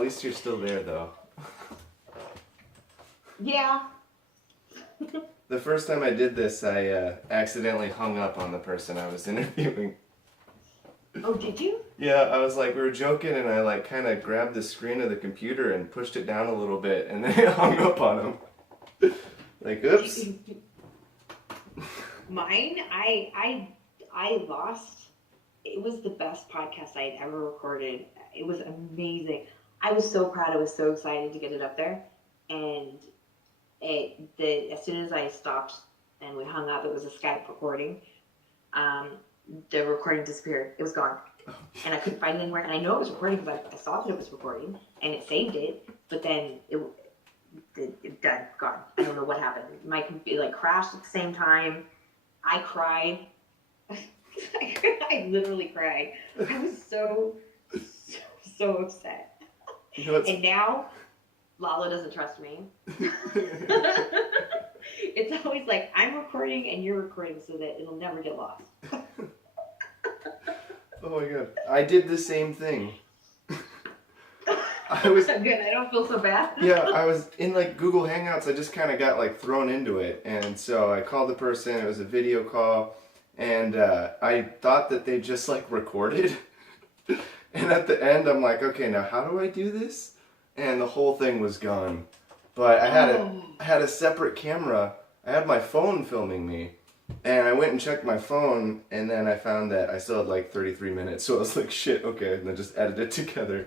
least you're still there, though. Yeah. The first time I did this, I accidentally hung up on the person I was interviewing. Oh, did you? Yeah, I was like, we were joking, and I like kind of grabbed the screen of the computer and pushed it down a little bit, and then I hung up on him. Like, oops. Mine, I lost. It was the best podcast I had ever recorded. It was amazing. I was so proud. I was so excited to get it up there, and as soon as I stopped and we hung up, it was a Skype recording. The recording disappeared. It was gone. And I couldn't find it anywhere. And I know it was recording because I saw that it was recording and it saved it, but then it done, gone. I don't know what happened. My computer like crashed at the same time. I cried. I literally cried. I was so upset. You know, and now Lala doesn't trust me. It's always like I'm recording and you're recording so that it'll never get lost. Oh my god. I did the same thing. I was good. I don't feel so bad. Yeah, I was in like Google Hangouts. I just kind of got like thrown into it, and so I called the person. It was a video call, and I thought that they just like recorded. And at the end, I'm like, okay, now how do I do this? And the whole thing was gone. But I had a separate camera. I had my phone filming me. And I went and checked my phone, and then I found that I still had like 33 minutes. So I was like, shit, okay. And then just edited it together.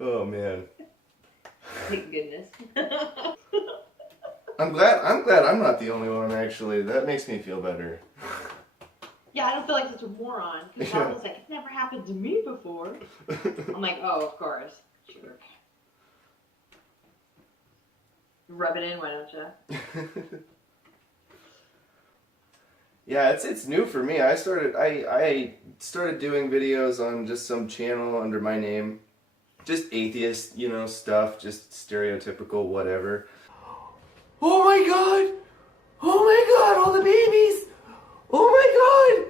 Oh, man. Thank goodness. I'm glad I'm not the only one, actually. That makes me feel better. Yeah, I don't feel like such a moron. Because I was like, it's never happened to me before. I'm like, oh, of course. Sure. Rub it in, why don't you? Yeah, it's new for me. I started doing videos on just some channel under my name. Just atheist, stuff, just stereotypical whatever. Oh my god! Oh my god, all the babies! Oh my god!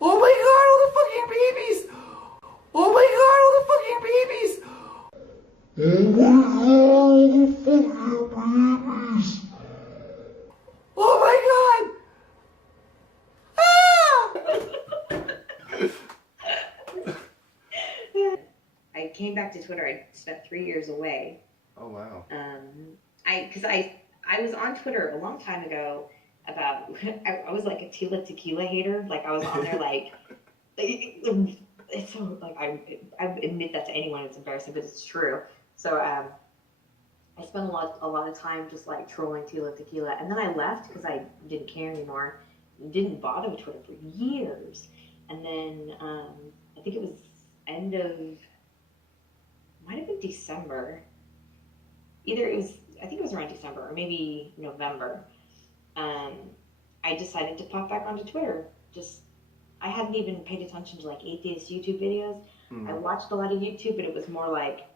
Oh my god, all the fucking babies! Oh my god, all the fucking babies! Oh my god, all the fucking babies! Oh my god! I came back to Twitter. I spent 3 years away. Oh wow. Because I was on Twitter a long time ago about I was like a Tila Tequila hater. Like I was on there like it's so like I admit that to anyone. It's embarrassing, but it's true. So I spent a lot of time just like trolling Tila Tequila, and then I left because I didn't care anymore. Didn't bother with Twitter for years, and then I think it was end of. Might have been December. I think it was around December or maybe November. I decided to pop back onto Twitter. I hadn't even paid attention to like atheist YouTube videos. I watched a lot of YouTube, but it was more like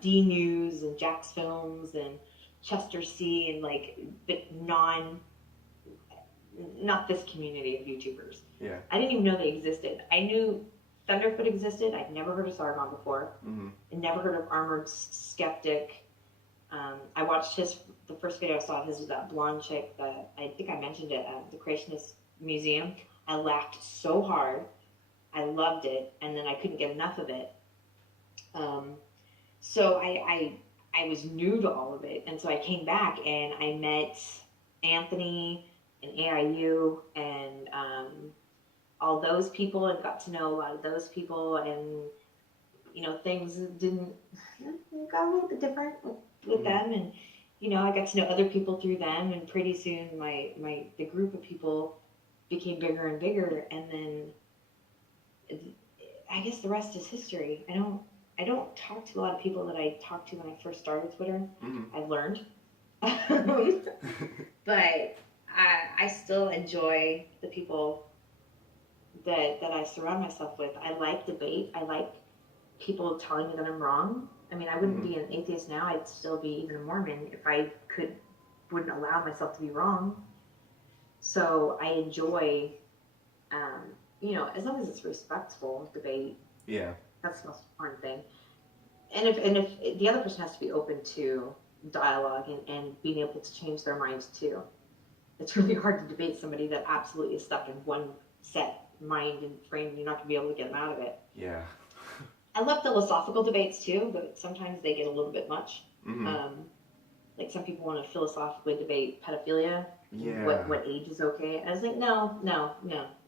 D News and Jack's Films and Chester C and like, but not this community of YouTubers. Yeah. I didn't even know they existed. I knew Thunderfoot existed. I'd never heard of Sargon before. I'd never heard of Armored Skeptic. I watched the first video I saw of his was that blonde chick that I think I mentioned it at the Creationist Museum. I laughed so hard. I loved it, and then I couldn't get enough of it. So I was new to all of it, and so I came back and I met Anthony and AIU and all those people and got to know a lot of those people, and things got a little bit different with them, and I got to know other people through them, and pretty soon the group of people became bigger and bigger, and then I guess the rest is history. I don't talk to a lot of people that I talked to when I first started Twitter. I've learned. But I still enjoy the people that I surround myself with. I like debate. I like people telling me that I'm wrong. I mean, I wouldn't be an atheist now. I'd still be even a Mormon if I wouldn't allow myself to be wrong. So I enjoy, as long as it's respectful debate. Yeah. That's the most important thing. if the other person has to be open to dialogue and being able to change their minds too. It's really hard to debate somebody that absolutely is stuck in one set mind and frame, and you're not going to be able to get them out of it. Yeah. I love philosophical debates too, but sometimes they get a little bit much. Mm-hmm. Like some people want to philosophically debate pedophilia, Yeah. what age is okay. And I was like, no,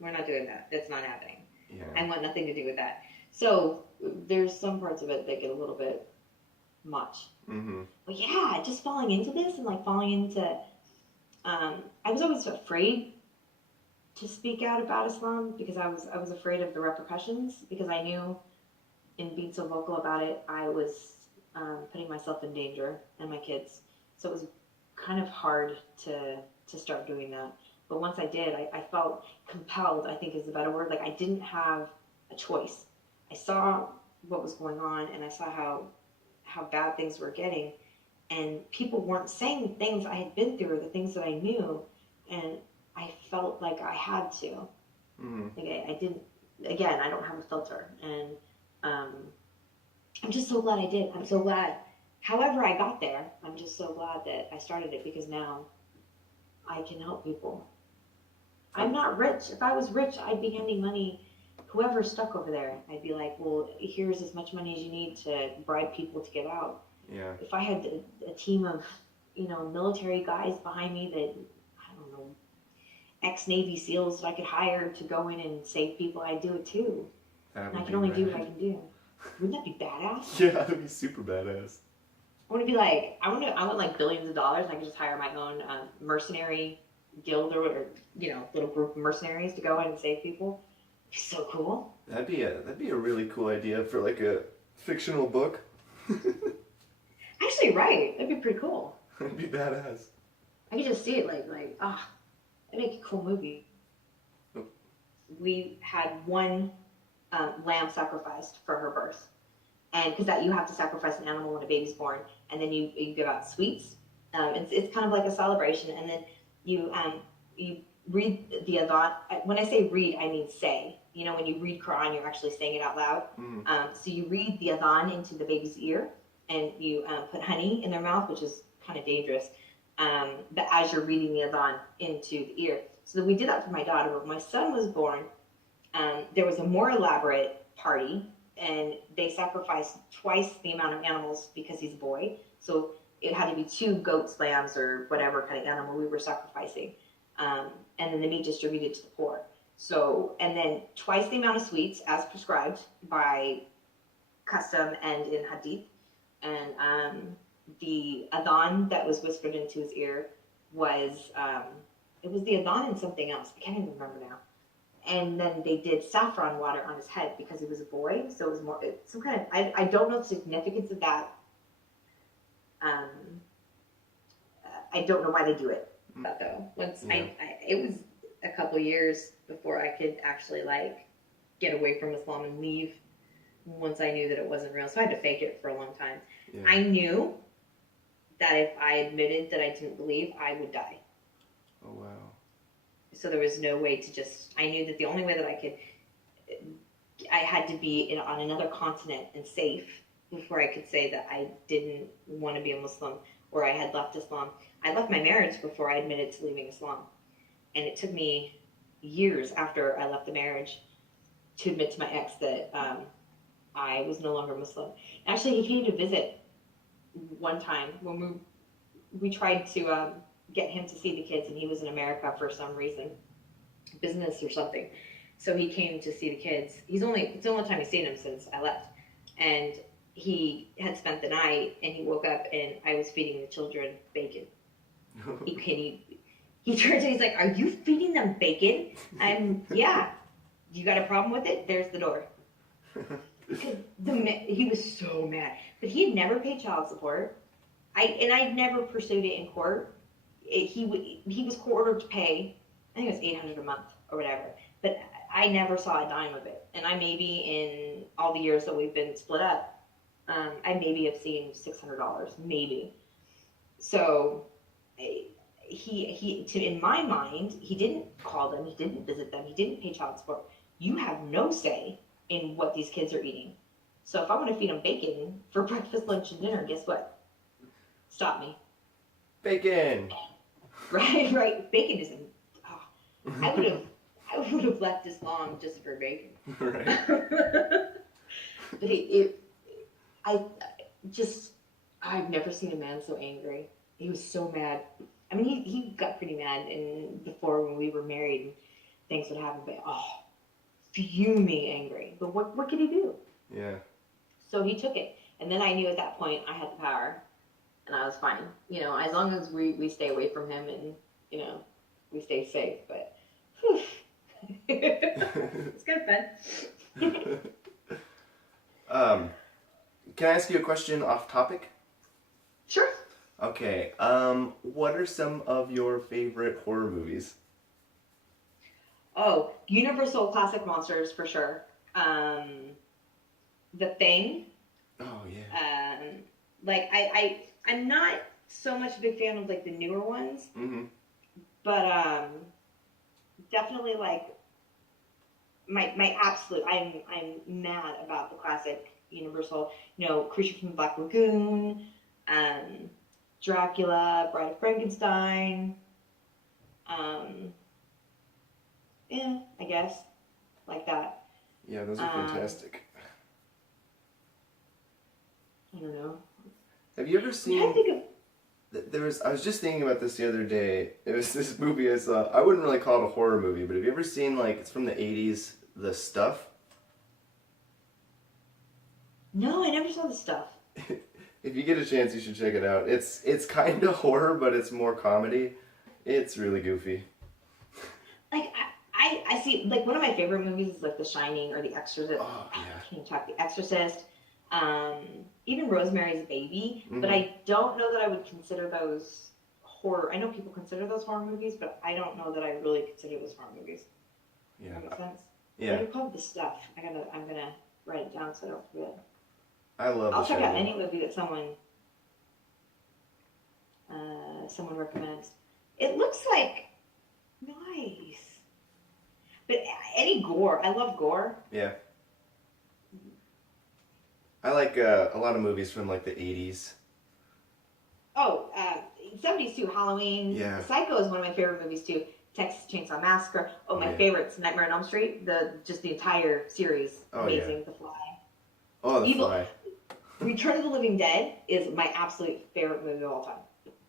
we're not doing that. That's not happening. Yeah. I want nothing to do with that. So there's some parts of it that get a little bit much. Mm-hmm. But yeah, just falling into this and like falling into, I was always afraid to speak out about Islam because I was afraid of the repercussions, because I knew in being so vocal about it, I was putting myself in danger and my kids. So it was kind of hard to start doing that. But once I did, I felt compelled, I think is the better word. Like I didn't have a choice. I saw what was going on, and I saw how bad things were getting. And people weren't saying the things I had been through or the things that I knew. And I felt like I had to. Mm-hmm. Like I didn't, again, I don't have a filter. And I'm just so glad I did. I'm so glad. However I got there, I'm just so glad that I started it, because now I can help people. I'm not rich. If I was rich, I'd be handing money. Whoever's stuck over there, I'd be like, well, here's as much money as you need to bribe people to get out. Yeah. If I had a team of, military guys behind me that, I don't know, ex-Navy SEALs that I could hire to go in and save people, I'd do it too. And I can only do what I can do. Wouldn't that be badass? Yeah, that'd be super badass. I want to be like, I want like billions of dollars, and I could just hire my own mercenary guild or little group of mercenaries to go in and save people. It'd be so cool. That'd be a really cool idea for like a fictional book. Actually, right. That'd be pretty cool. That'd be badass. I could just see it it'd make a cool movie. Oh. We had one lamb sacrificed for her birth. And because that you have to sacrifice an animal when a baby's born, and then you give out sweets. It's kind of like a celebration, and then you read the adhan. When I say read, I mean say. When you read Quran, you're actually saying it out loud. Mm. So you read the adhan into the baby's ear, and you put honey in their mouth, which is kind of dangerous. But as you're reading the adhan into the ear, so we did that for my daughter. When my son was born, there was a more elaborate party, and they sacrificed twice the amount of animals because he's a boy. So it had to be 2 goats, lambs, or whatever kind of animal we were sacrificing. And then the meat distributed to the poor. So, and then twice the amount of sweets as prescribed by custom and in hadith. And the adhan that was whispered into his ear was, it was the adhan and something else. I can't even remember now. And then they did saffron water on his head because he was a boy. So it was more, some kind of, I don't know the significance of that. I don't know why they do it. But though, once it was a couple years before I could actually get away from Islam and leave, once I knew that it wasn't real. So I had to fake it for a long time. Yeah. I knew that if I admitted that I didn't believe, I would die. Oh, wow. So there was no way to I knew that the only way that I had to be on another continent and safe before I could say that I didn't want to be a Muslim or I had left Islam. I left my marriage before I admitted to leaving Islam. And it took me years after I left the marriage to admit to my ex that I was no longer Muslim. Actually, he came to visit one time when we tried to get him to see the kids, and he was in America for some reason, business or something. So he came to see the kids. It's the only time he's seen them since I left. And he had spent the night, and he woke up, and I was feeding the children bacon. He turns and he's like, "Are you feeding them bacon?" Yeah. You got a problem with it? There's the door. He was so mad. But he had never paid child support. I'd never pursued it in court. He was court-ordered to pay, I think it was $800 a month or whatever. But I never saw a dime of it. And I maybe, in all the years that we've been split up, I maybe have seen $600, maybe. So in my mind, he didn't call them, he didn't visit them, he didn't pay child support. You have no say in what these kids are eating. So if I want to feed him bacon for breakfast, lunch, and dinner, guess what? Stop me. Bacon. Right, right. Bacon isn't. Oh, I would have left this long just for bacon. Right. I just, I've never seen a man so angry. He was so mad. I mean, he got pretty mad before when we were married and things would happen, but fuming angry. But what could he do? Yeah. So he took it. And then I knew at that point I had the power and I was fine. You know, as long as we stay away from him and, you know, we stay safe. But, whew. It's kind of fun. Can I ask you a question off topic? Sure. Okay. What are some of your favorite horror movies? Oh, Universal classic monsters for sure. The Thing. Oh yeah. Like I'm not so much a big fan of like the newer ones, Mm-hmm. but definitely like my absolute. I'm mad about the classic Universal. You know, Creature from the Black Lagoon, Dracula, Bride of Frankenstein. Yeah, I guess like that. Yeah, those are fantastic. I don't know. Have you ever I seen? think of I was just thinking about this the other day. It was this movie I saw. I wouldn't really call it a horror movie, but have you ever seen, like, it's from the 80s, The Stuff? No, I never saw the stuff. If you get a chance, you should check it out. It's kind of horror, but it's more comedy. It's really goofy. Like I see, like one of my favorite movies is like The Shining or The Exorcist. Oh, yeah. I can't talk. The Exorcist. Even Rosemary's Baby. Mm-hmm. But I don't know that I would consider those horror. I know people consider those horror movies, but I don't know that I really consider those horror movies. Yeah. Does that make sense? Yeah. What do you call the stuff? I'm gonna write it down so I don't forget. I love I'll The check out Shining. any movie that someone recommends. It looks like nice. But any gore, I love gore. Yeah. I like a lot of movies from like the 80s. Oh, 70s too, Halloween. Yeah. Psycho is one of my favorite movies too. Texas Chainsaw Massacre. Oh, my Yeah. favorite's Nightmare on Elm Street. The entire series. Oh, Amazing. yeah. The Fly. Oh, The Evil. Fly. Return of the Living Dead is my absolute favorite movie of all time.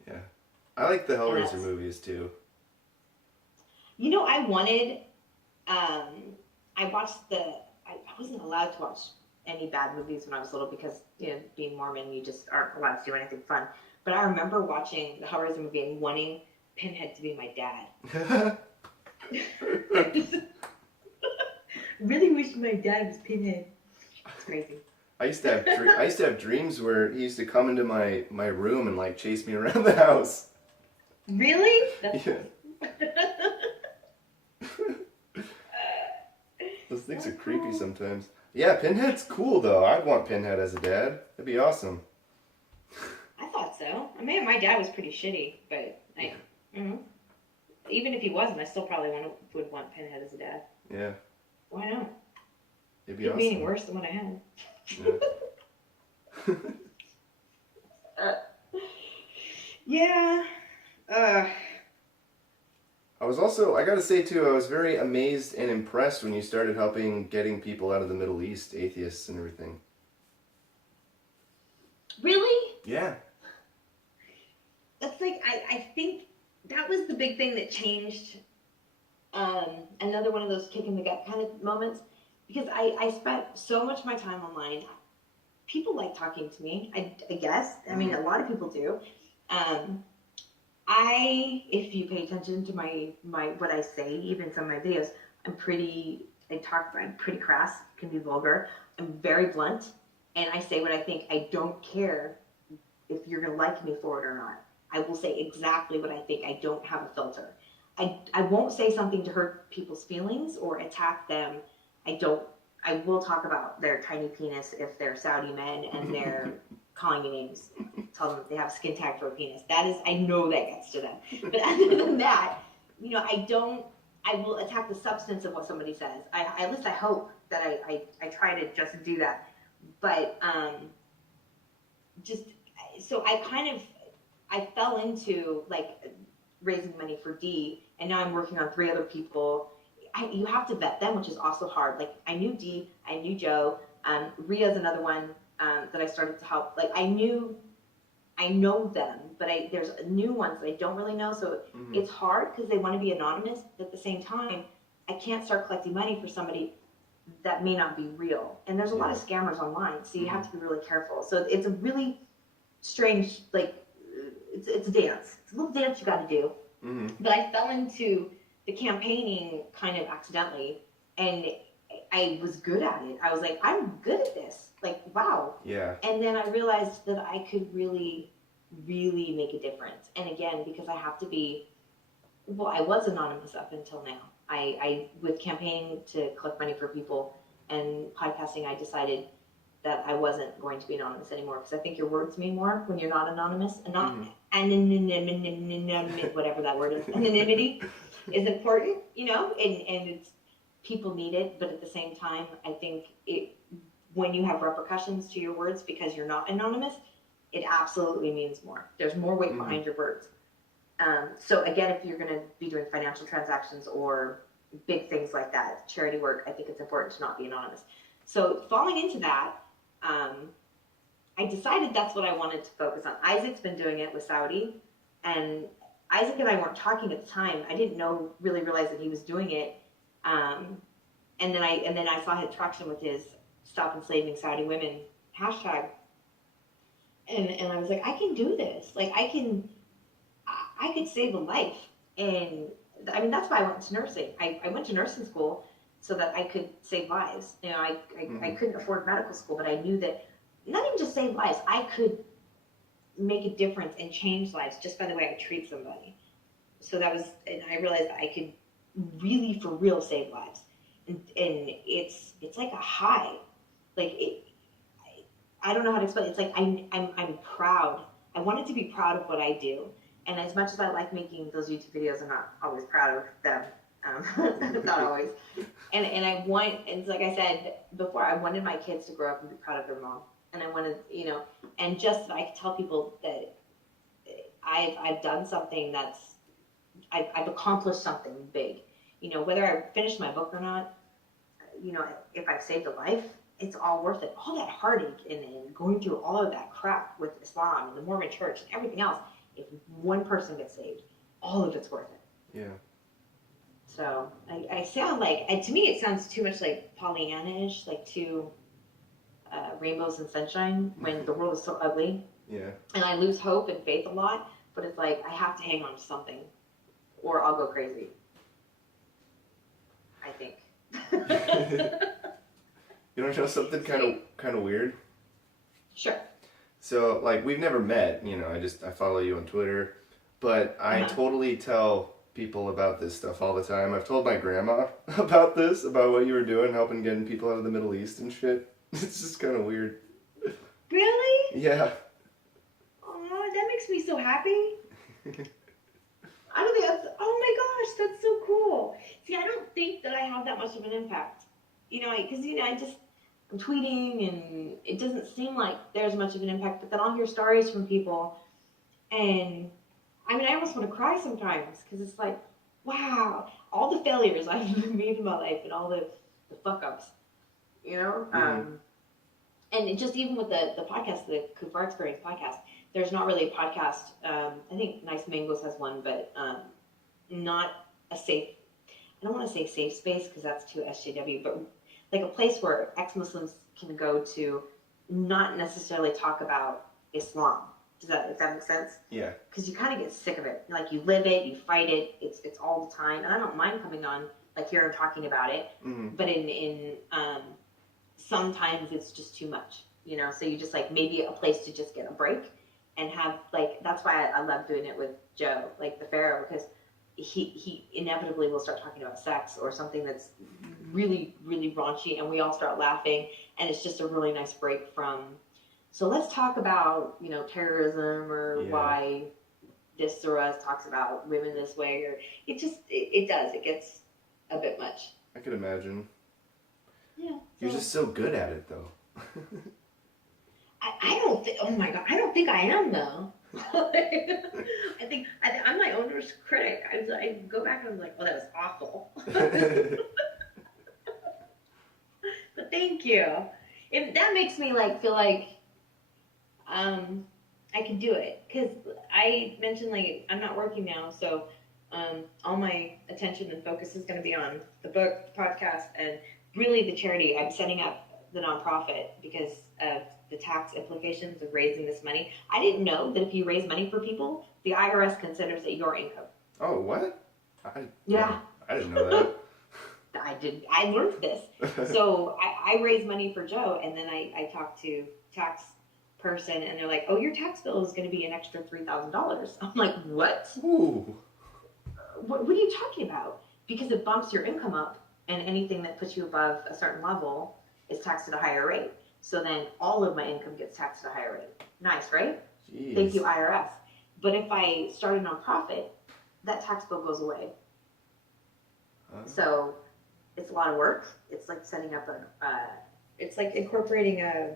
Yeah. I like the Hellraiser Yes. movies too. You know, I watched I wasn't allowed to watch any bad movies when I was little because, you know, being Mormon, you just aren't allowed to do anything fun. But I remember watching the Hellraiser movie and wanting Pinhead to be my dad. Really wish my dad was Pinhead. It's crazy. I used to have dreams where he used to come into my room and like chase me around the house. Really? That's Yeah. Those things are creepy sometimes. Yeah, Pinhead's cool though. I'd want Pinhead as a dad. That'd be awesome. I thought so. I mean, my dad was pretty shitty, but even if he wasn't, I still probably would want Pinhead as a dad. Yeah. Why not? It'd be Could be any awesome. worse than what I had. Yeah. Yeah. I gotta say too, I was very amazed and impressed when you started getting people out of the Middle East, atheists and everything. Really? Yeah. That's like, I think that was the big thing that changed. Another one of those kick in the gut kind of moments. Because I spent so much of my time online. People like talking to me, I guess. I mean, a lot of people do. If you pay attention to my what I say, even some of my videos, I'm pretty crass, can be vulgar. I'm very blunt, and I say what I think. I don't care if you're gonna like me for it or not. I will say exactly what I think. I don't have a filter. I won't say something to hurt people's feelings or attack them. I will talk about their tiny penis if they're Saudi men and they're calling me names. Tell them they have a skin tag for a penis. I know that gets to them. But other than that, you know, I will attack the substance of what somebody says. At least I hope that I try to just do that. But just so I fell into like raising money for D, and now I'm working on 3 other people. You have to vet them, which is also hard. Like I knew D, I knew Joe. Ria's another one that I started to help. Like I know them, but there's new ones that I don't really know. So it's hard because they want to be anonymous, but at the same time, I can't start collecting money for somebody that may not be real. And there's a lot of scammers online, so you have to be really careful. So it's a really strange, like, it's a dance. It's a little dance you got to do. But I fell into the campaigning kind of accidentally, and I was good at it. I was like, I'm good at this. Like, wow. Yeah. And then I realized that I could really, really make a difference. And again, because I have to be, well, I was anonymous up until now. I with campaigning to collect money for people and podcasting, I decided that I wasn't going to be anonymous anymore because I think your words mean more when you're not anonymous and not anonymity, whatever that word is. Anonymity is important, you know, and it's people need it, but at the same time, I think when you have repercussions to your words because you're not anonymous, it absolutely means more. There's more weight behind your words. So again, if you're going to be doing financial transactions or big things like that, charity work, I think it's important to not be anonymous. So falling into that, I decided that's what I wanted to focus on. Isaac's been doing it with Saudi, and Isaac and I weren't talking at the time. I didn't really realize that he was doing it. And then I saw his traction with his Stop Enslaving Saudi Women hashtag. And I was like, I can do this. Like I could save a life. And I mean, that's why I went to nursing. I went to nursing school so that I could save lives. You know, I couldn't afford medical school, but I knew that not even just save lives, I could make a difference and change lives just by the way I treat somebody. So and I realized that I could really for real save lives. And it's like a high. Like I don't know how to explain it. It's like I'm proud. I wanted to be proud of what I do. And as much as I like making those YouTube videos, I'm not always proud of them. Not always. And and like I said before, I wanted my kids to grow up and be proud of their mom. And I wanted, you know, and just that I could tell people that I've done something I've accomplished something big. You know, whether I finished my book or not, you know, if I've saved a life, it's all worth it. All that heartache and going through all of that crap with Islam and the Mormon church and everything else, if one person gets saved, all of it's worth it. Yeah. So I sound like, to me, it sounds too much like Pollyanna-ish, like too rainbows and sunshine when the world is so ugly. Yeah. And I lose hope and faith a lot, but it's like I have to hang on to something or I'll go crazy. I think. You want to know something kind of weird? Sure. So, like, we've never met, you know, I follow you on Twitter, but I totally tell people about this stuff all the time. I've told my grandma about this, about what you were doing, helping getting people out of the Middle East and shit. It's just kind of weird. Really? Yeah. Oh, that makes me so happy. I don't think oh my gosh, that's so cool. See, I don't think that I have that much of an impact. You know, because, you know, I'm tweeting and it doesn't seem like there's much of an impact, but then I'll hear stories from people and I mean, I almost want to cry sometimes because it's like, wow, all the failures I've made in my life and all the fuck ups, you know? And just even with the podcast, the Kufar Experience podcast, there's not really a podcast. I think Nice Mangoes has one, but not a safe, I don't want to say safe space because that's too SJW, but like a place where ex-Muslims can go to not necessarily talk about Islam. If that makes sense? Yeah. Because you kind of get sick of it. Like you live it, you fight it. It's all the time, and I don't mind coming on like here and talking about it. But in sometimes it's just too much, you know. So you just like maybe a place to just get a break and have like that's why I love doing it with Joe, like the Pharaoh, because he inevitably will start talking about sex or something that's really, really raunchy, and we all start laughing, and it's just a really nice break from. So let's talk about, you know, terrorism or why this or us talks about women this way, or it gets a bit much. I could imagine. Yeah. You're just so good at it, though. I don't think. Oh my god, I don't think I am though. I'm my own worst critic. I go back and I'm like, oh, that was awful. But thank you. If that makes me like feel like I can do it, because I mentioned like I'm not working now, so all my attention and focus is going to be on the book, the podcast, and really the charity. I'm setting up the nonprofit because of the tax implications of raising this money. I didn't know that if you raise money for people, the IRS considers it your income. Oh, what? Yeah. I didn't know that. I learned this. So I raise money for Joe, and then I talk to tax person, and they're like, oh, your tax bill is going to be an extra $3,000. I'm like, what? Ooh. What are you talking about? Because it bumps your income up, and anything that puts you above a certain level is taxed at a higher rate. So then all of my income gets taxed at a higher rate. Nice, right? Jeez. Thank you, IRS. But if I start a nonprofit, that tax bill goes away. So it's a lot of work. It's like setting up it's like incorporating a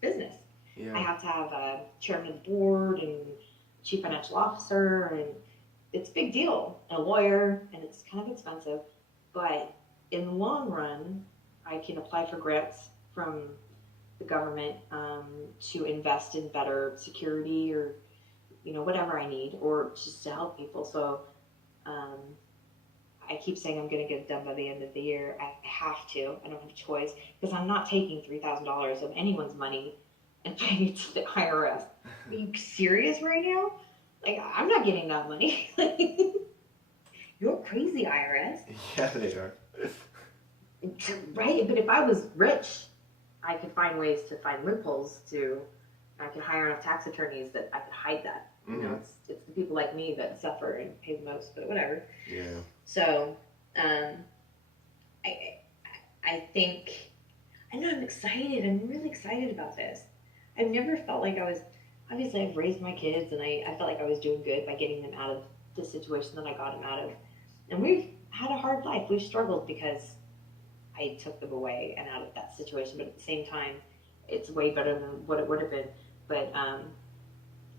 business. Yeah. I have to have a chairman of the board and chief financial officer, and it's a big deal, and a lawyer, and it's kind of expensive. But in the long run, I can apply for grants from the government to invest in better security, or whatever I need, or just to help people. So I keep saying I'm going to get it done by the end of the year. I have to. I don't have a choice, because I'm not taking $3,000 of anyone's money and paying it to the IRS. Are you serious right now? Like, I'm not getting that money. You're crazy, IRS. Yeah, they are. Right? But if I was rich, I could find ways to find loopholes I could hire enough tax attorneys that I could hide that. Mm-hmm. It's the people like me that suffer and pay the most, but whatever. Yeah. So, I think, I know I'm excited. I'm really excited about this. I've never felt like obviously I've raised my kids, and I felt like I was doing good by getting them out of the situation that I got them out of. And we've had a hard life. We've struggled because I took them away and out of that situation. But at the same time, it's way better than what it would have been. But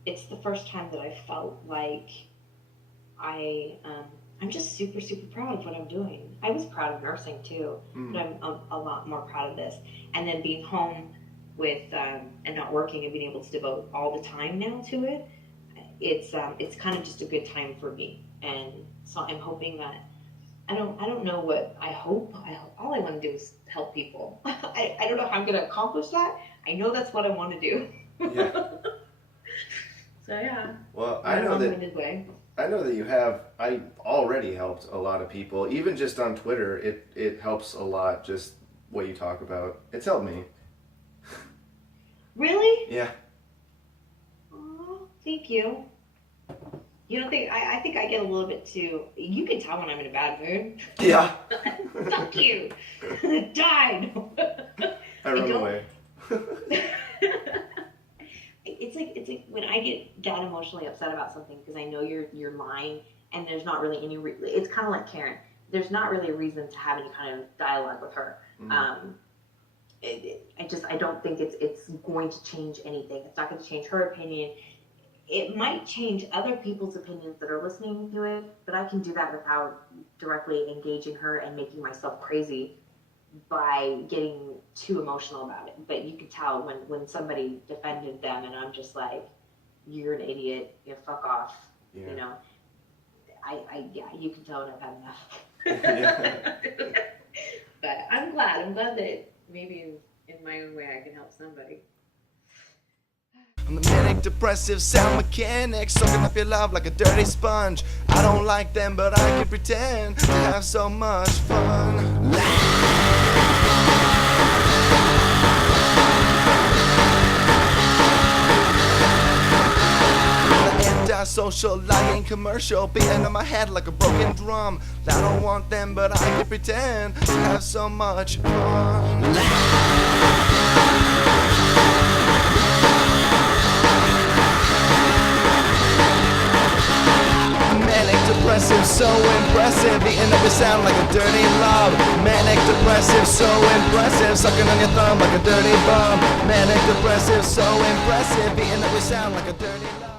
it's the first time that I felt like I'm just super, super proud of what I'm doing. I was proud of nursing too, but I'm a lot more proud of this. And then being home with and not working and being able to devote all the time now to it, it's kind of just a good time for me. And so I'm hoping that I don't know what I hope. All I want to do is help people. I don't know how I'm going to accomplish that. I know that's what I want to do. Yeah. So yeah. Well, I know that I already helped a lot of people. Even just on Twitter, it helps a lot. Just what you talk about, it's helped me. Really? Yeah. Oh, thank you. You don't think I think I get a little bit too. You can tell when I'm in a bad mood. Yeah. Fuck you. Died. I run away. It's like when I get that emotionally upset about something because I know you're lying, and there's not really any. It's kind of like Karen. There's not really a reason to have any kind of dialogue with her. Mm-hmm. I don't think it's going to change anything. It's not going to change her opinion. It might change other people's opinions that are listening to it, but I can do that without directly engaging her and making myself crazy by getting too emotional about it. But you can tell when somebody defended them, and I'm just like, you're an idiot, fuck off. Yeah. You know, you can tell when I've had enough. Yeah. But I'm glad that maybe in my own way I can help somebody. I'm the manic depressive sound mechanic, soaking up your love like a dirty sponge. I don't like them, but I can pretend to have so much fun. Anti-social, lying commercial, beating on my head like a broken drum. I don't want them, but I can pretend to have so much fun. Manic depressive so impressive. Eating up your sound like a dirty love. Manic depressive, so impressive. Sucking on your thumb like a dirty bum. Manic depressive, so impressive. Eating up your sound like a dirty love.